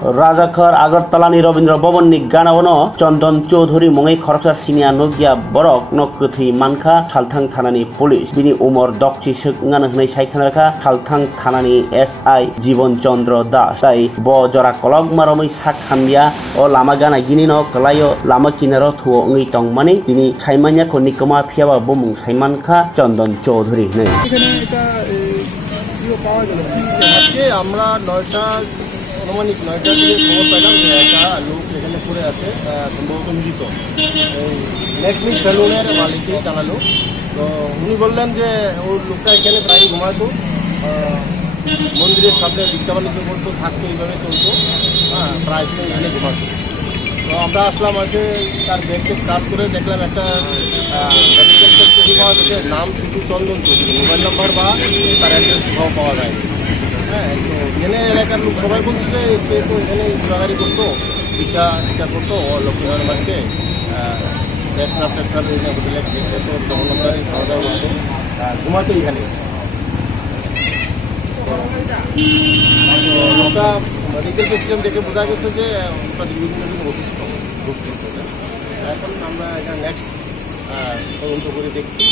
রাজাখর আগরতলানি রবীন্দ্র ভবননি গানাवनो चंदन चौधुरी मंगै खरकसा सिनिया नगिया बरक नकथि मानखा सालथां थानानि पुलिस बिनि उमर दक्चि सगानो हनै सायखानरखा सालथां थानानि एसआई जीवन चंद्र दास ताई ब जरा कलक मारमै sak hamya o lama gana gini no kalayo lama kinaro thuo ngi tongmani bini saimanya ko nikoma phiaba bomung saimankha চন্দন চৌধুরী nei এখানে এটা ইও পাওয়া গেল আজকে আমরা 9টা অনুমানিক 9টার দিকে খবর পেলাম যে একটা লোক এখানে পড়ে আছে সম্ভবত মৃত এই নেকমি সেলুনের মালিকই জানালো তো উনি বললেন যে ওই লোকটা এখানে প্রায় ঘুমাতো মন্দিরের সামনে ভিক্ষা বাণিজ্য করতো থাকতো এইভাবে চলতো প্রায় সময় এখানে ঘুমাতো তো আমরা আসলাম আসে তার ব্যাগকে সার্চ করে দেখলাম একটা মেডিকেল তথ্য পাওয়া গেছে নাম শুধু চন্দন চৌধুরী মোবাইল নাম্বার বা তার অ্যাড্রেস কোথাও পাওয়া যায় হ্যাঁ তো এখানে এলাকার লোক সবাই বলছে যে সে তো এখানে ঘোরাঘুরি করতো ভিক্ষা করতো ও লক্ষ্মীনারায়ণ বাড়িতে রেস্ট আফটার খাবে হোটেলে খেতে তো জগন্নাথবাড়ি খাওয়া দাওয়া করতো ঘুমাতো এখানে ওটা মেডিকেল সিস্টেম দেখে বোঝা গেছে যে ওটা দীর্ঘদিনের জন্য অসুস্থ এখন আমরা এটা নেক্সট তদন্ত করে দেখছি।